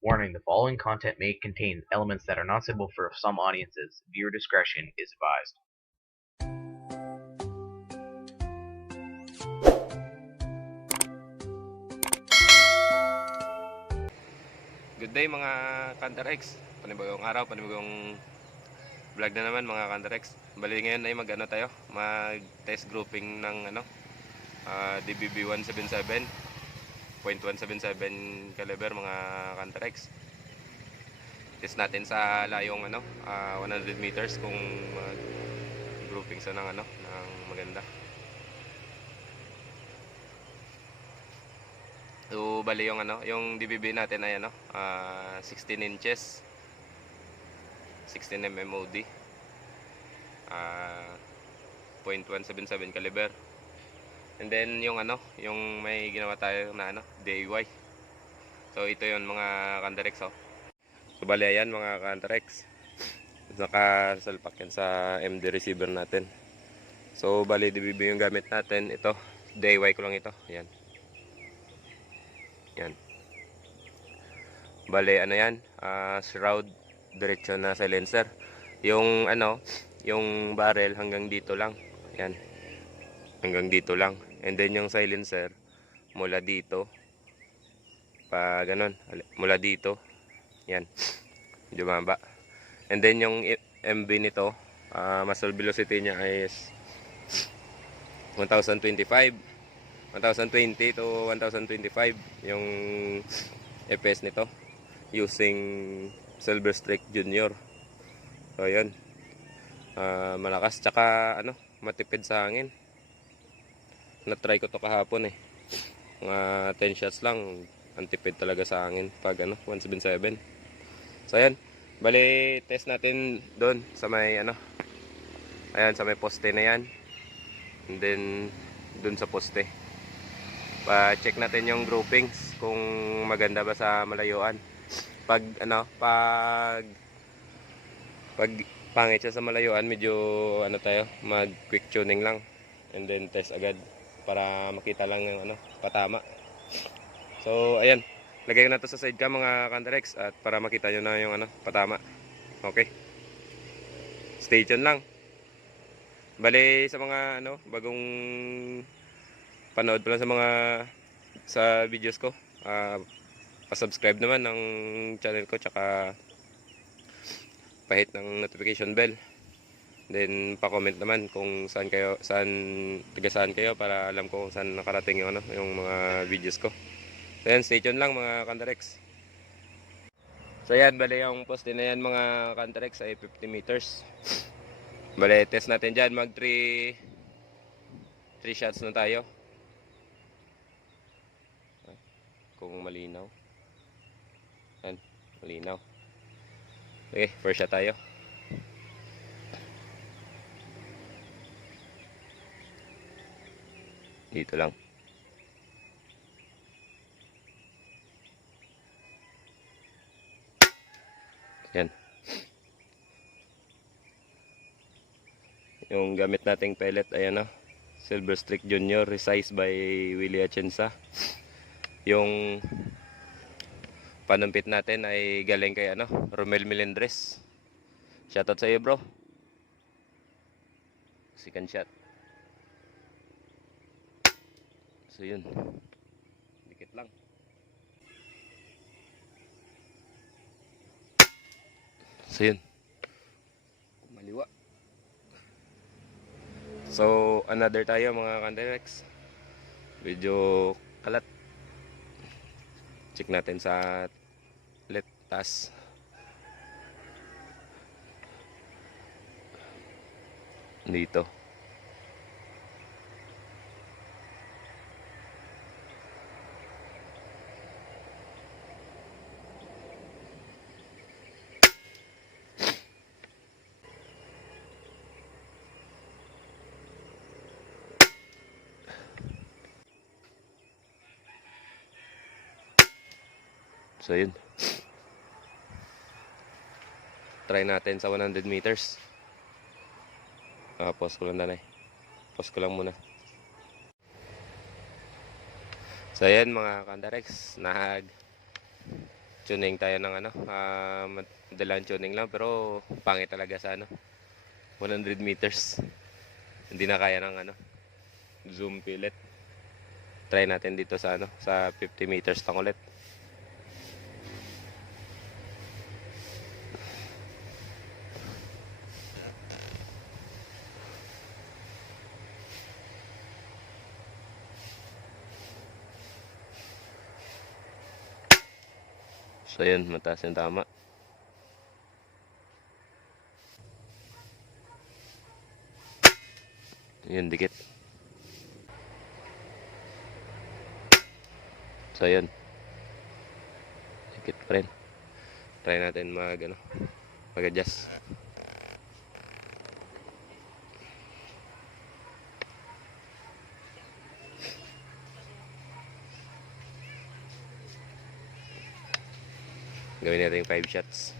Warning the following content may contain elements that are not suitable for some audiences. Viewer discretion is advised. Good day mga Kantarex. Panibagong araw, panibagong vlog na naman mga Kantarex. Bali ngayon ay mag ano tayo, mag test grouping ng ano, ah, DBB 177 .177 caliber mga Kantarex. Test natin sa layong ano, ah, 100 meters kung mag grouping sa ng ano, ng maganda. So, bali yung ano, yung DBB natin ay ano, ah, 16 inches. 16 mm OD. Ah, .177 caliber. And then yung ano, yung may ginawa tayo na ano, DIY. So ito yung mga Cantarex oh. So bali ayan mga Cantarex. Nakasalpak yan sa MD receiver natin. So bali DBB yung gamit natin. Ito, DIY ko lang ito. Ayan. Yan. Bale, ano yan? Ah, shroud, diretso na silencer. Yung ano, yung barrel hanggang dito lang. Yan. Hanggang dito lang. And then yung silencer, mula dito. Pa ganun. Mula dito. Yan. Medyo maba. And then yung MB nito, ah, muzzle velocity niya is 1025. 1020 to 1025 yung FPS nito using Silver Strike Junior. So yun. Ah, malakas tsaka ano, matipid sa hangin. Na-try ko to kahapon eh. Mga 10 shots lang, ang tipid talaga sa hangin pag ano, 177. So ayan, bali test natin doon sa may ano. Ayan, sa may poste na yan. And then doon sa poste pa-check natin yung groupings kung maganda ba sa malayuan. Pag ano, pag pag pangit siya sa malayuan, medyo ano tayo, mag quick tuning lang and then test agad para makita lang yung ano, patama. So, ayan. Lagay ko na to sa side cam mga Cantarex at para makita nyo na yung ano, patama. Okay. Stay tuned lang. Bali sa mga ano, bagong panood pa lang sa mga sa videos ko. Ah, pa-subscribe naman ng channel ko tsaka pahit ng notification bell. Then pa-comment naman kung saan kayo saan taga saan kayo para alam ko kung saan nakarating yung ano yung mga videos ko. So yan, stay tuned lang mga Kantarex. So yan, bali yung poste na yan mga Kantarex ay 50 meters. Bali, test natin dyan. Mag 3 3 shots na tayo. kung malinaw. Yan, malinaw. Okay, first shot tayo. Dito lang. Yan. Yung gamit nating pellet ay ano, Silver Streak Junior, resized by Willie Atienza yung panumpit natin ay galing kay ano, Romel Melendres. Shoutout sa iyo, bro. Second shot. So yun. Dikit lang. So yun. Maliwa. So another tayo mga Candirex. Medyo kalat check natin sa let task dito So yun. Try natin sa 100 meters. Ah, pause ko lang nanay. Pause ko lang muna. So ayan mga Kandarex, nag tuning tayo ng ano, ah, madalang tuning lang pero pangit talaga sa ano, 100 meters. Hindi na kaya ng ano, zoom pilot. Try natin dito sa ano, sa 50 meters lang ulit. So yun, mataas yung tama. Yun, dikit. So yun. Dikit pa rin. Try natin mag, ano, mag-adjust. Gawin natin 5 shots.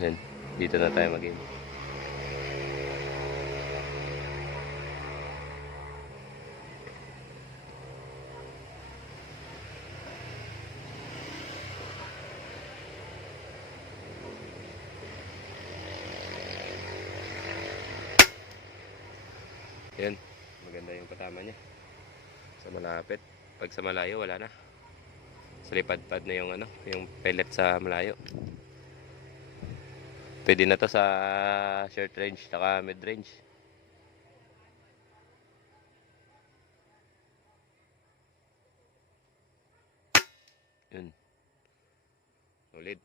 Yan. Dito na tayo mag-aim. Yan. Maganda yung patama niya. Sa malapit. Pag sa malayo, wala na. Sa lipad-pad na yung ano, yung pellet sa malayo. Pwede na to sa short range, saka mid range. Yun. Ulit.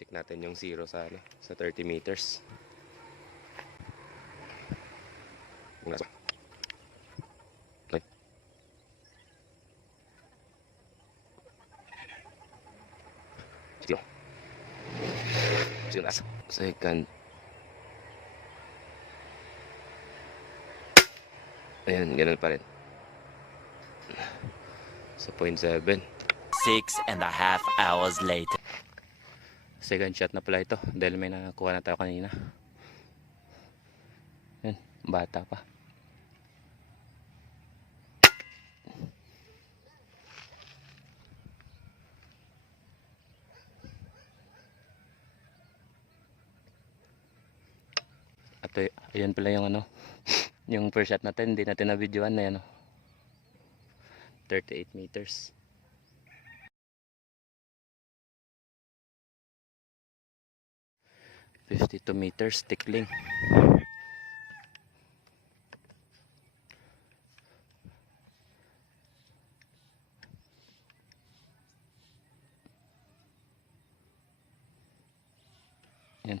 Check natin yung zero sa ano, sa 30 meters. Wala sa- Okay. Sige. Sige last. Second. Ayan, ganun pa rin. Sa point seven. Six and a half hours later. Second shot na pala ito dahil may nakakuha na tayo kanina. Yan, bata pa. At ay- ayan pala yung ano, yung first shot natin, hindi natin na videoan na yan. oh. 38 meters. 52 meters tickling. Yan.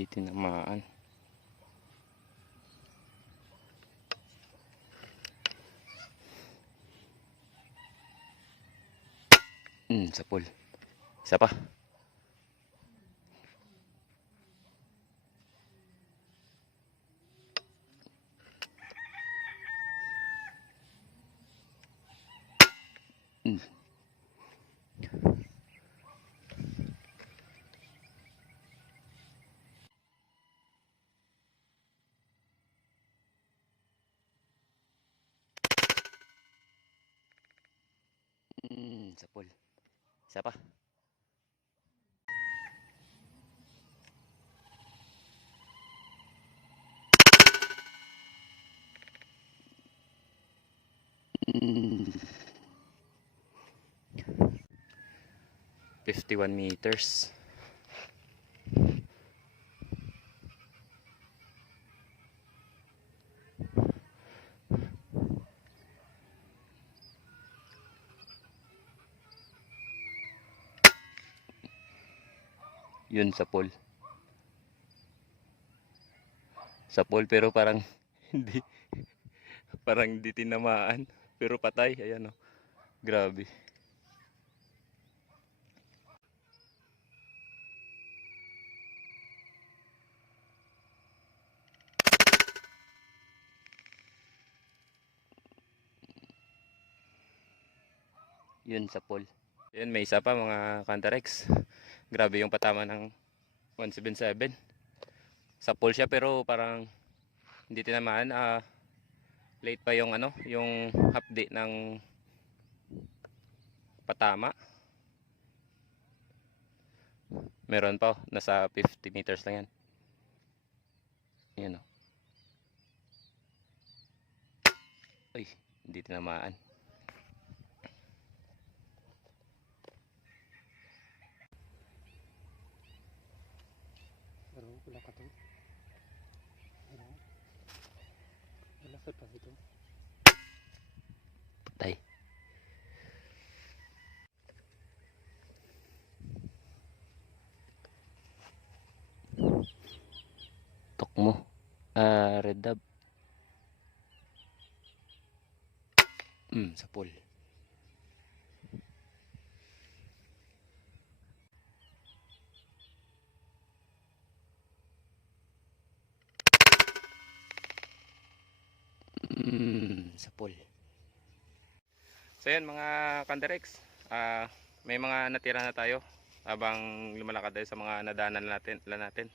Hindi tinamaan. Hmm, sa pool. Isa pa. Sa pool. Isa pa. Fifty-one meters. Yun sa pool. Sa pool pero parang hindi parang hindi tinamaan pero patay ayan oh. Grabe. Yun sa pool. Yan, may isa pa mga Cantarex. Grabe yung patama ng 177. Sa pole siya pero parang hindi tinamaan. ah late pa yung ano, yung update ng patama. Meron pa, oh, nasa 50 meters lang yan. Yan o. Uy, hindi tinamaan. Pero wala ka to. Ano? Wala sa pa ito. Patay. Tok mo. Ah, red dab. Hmm, sa pool. Sa pool. So yun mga Kandarex, ah may mga natira na tayo habang lumalakad tayo sa mga nadaanan natin, natin.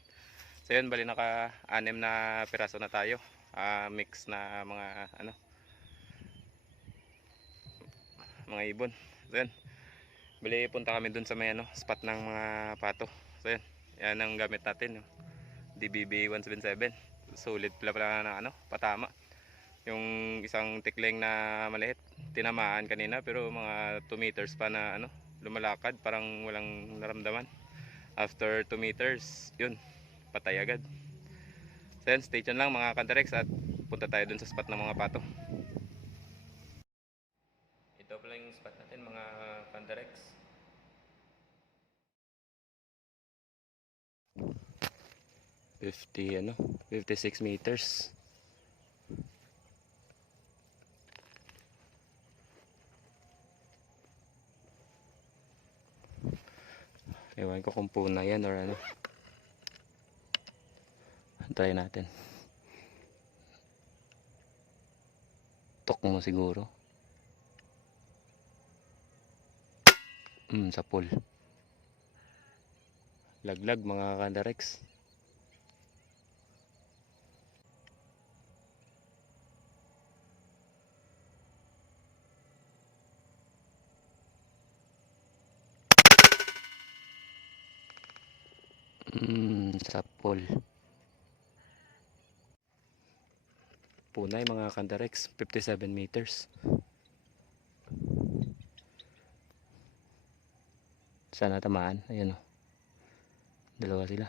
So yun, bali naka anim na piraso na tayo. Ah, mix na mga ano mga ibon. So yun. Bali punta kami dun sa may ano, spot ng mga pato. So yun, yan ang gamit natin. Yung DBB 177. Sulit pala pala na ano, patama. Yung isang tikling na maliit tinamaan kanina pero mga 2 meters pa na ano lumalakad parang walang naramdaman. After 2 meters yun patay agad. So yan stay tuned lang mga kantarex at punta tayo dun sa spot ng mga pato. Ito pala yung spot natin mga kantarex. Fifty ano, 56 meters. Ewan ko kung puna yan or ano. Try natin. Tok mo siguro. Hmm, sa pool. Laglag mga kandarex. Hmm, sa pool. Punay mga kandarex, 57 meters. Sana tamaan. Ayan o. Dalawa sila.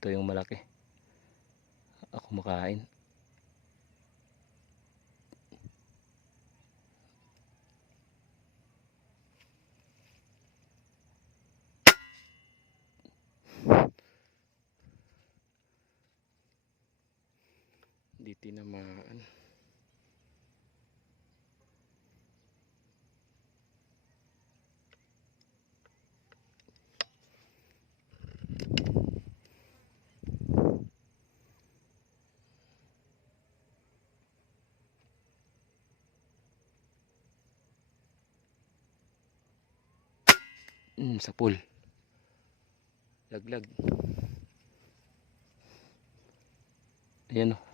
Ito yung malaki. Ako makain. Tinamaan. Mm, sa pool. Laglag. Ayan o.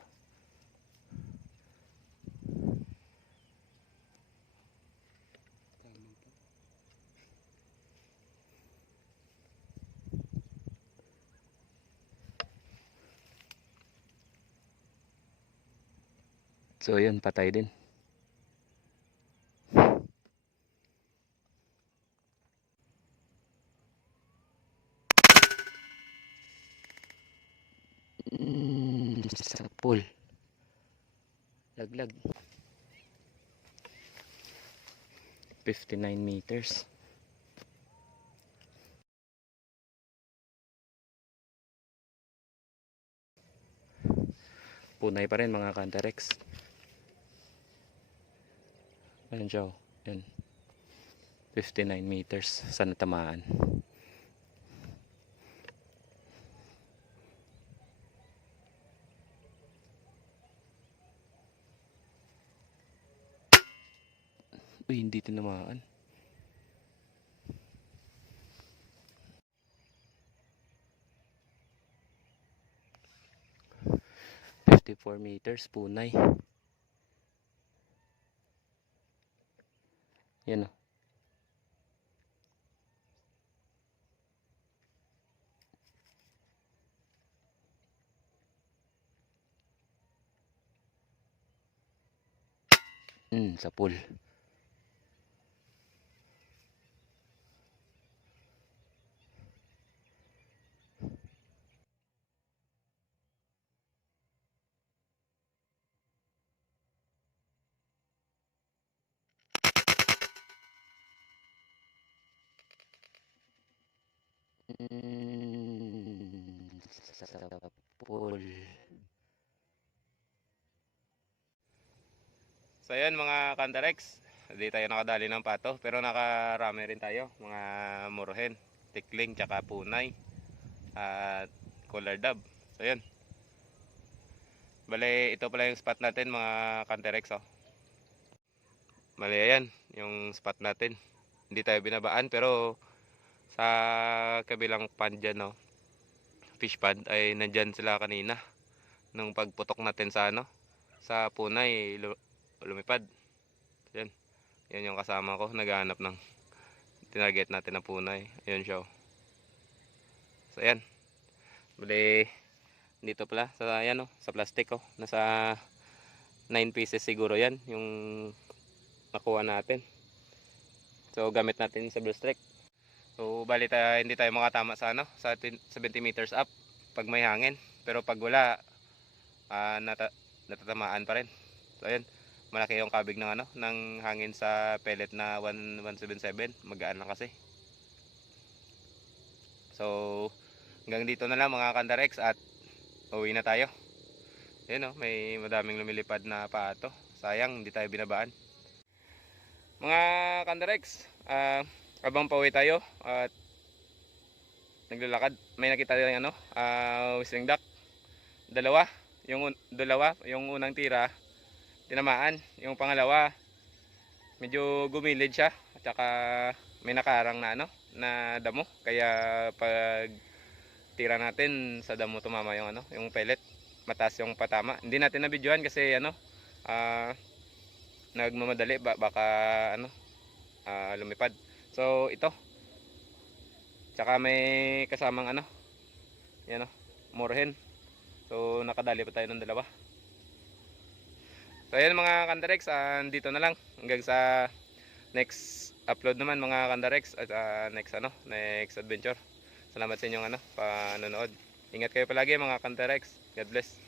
So yun, patay din. Mm, sa pool. Laglag. 59 meters. Punay pa rin mga kantarex. Ayan siya, ayan. 59 meters sa natamaan. Uy, hindi tinamaan. Fifty-four meters, punay. Yan o. Hmm, sa pool. Sa pool. So ayan mga kantarex, hindi tayo nakadali ng pato pero nakarami rin tayo, mga murohen, tikling, tsaka punay at collar dab. So ayan. Bale, ito pala yung spot natin mga kantarex oh. Bale, ayan, yung spot natin. Hindi tayo binabaan pero sa kabilang pond dyan, no, fish pond ay nandyan sila kanina nung pagputok natin sa ano sa punay lu- lumipad. Yan yan yung kasama ko naghahanap ng tinaget natin na punay. Ayun siya oh. so ayan bali dito pala sa ayan oh, sa plastic oh nasa 9 pieces siguro yan yung nakuha natin. So gamit natin sa blue streak So bali tayo, hindi tayo makatama sa ano, sa 20 70 meters up pag may hangin. Pero pag wala ah, nata, natatamaan pa rin. So ayun, malaki yung kabig ng ano, ng hangin sa pellet na 1177, magaan lang kasi. So hanggang dito na lang mga kandarex at uwi na tayo. Ayun oh, may madaming lumilipad na pato. Sayang, hindi tayo binabaan. Mga kandarex, ah habang pauwi tayo at naglalakad. May nakita tayong ano uh, whistling duck. Dalawa yung un- dalawa yung unang tira tinamaan. Yung pangalawa medyo gumilid siya. At saka may nakarang na ano na damo. Kaya pag tira natin sa damo tumama yung ano yung pellet. Mataas yung patama. Hindi natin na videohan kasi ano ah nagmamadali. Ba, baka ano ah, lumipad So ito. Tsaka may kasamang ano. Yan o. Morhen. So nakadali pa tayo ng dalawa. So ayan mga kandarex. Uh, dito na lang. Hanggang sa next upload naman mga kandarex. At uh, next ano. Next adventure. Salamat sa inyong ano. Panonood. Ingat kayo palagi mga kandarex. God bless.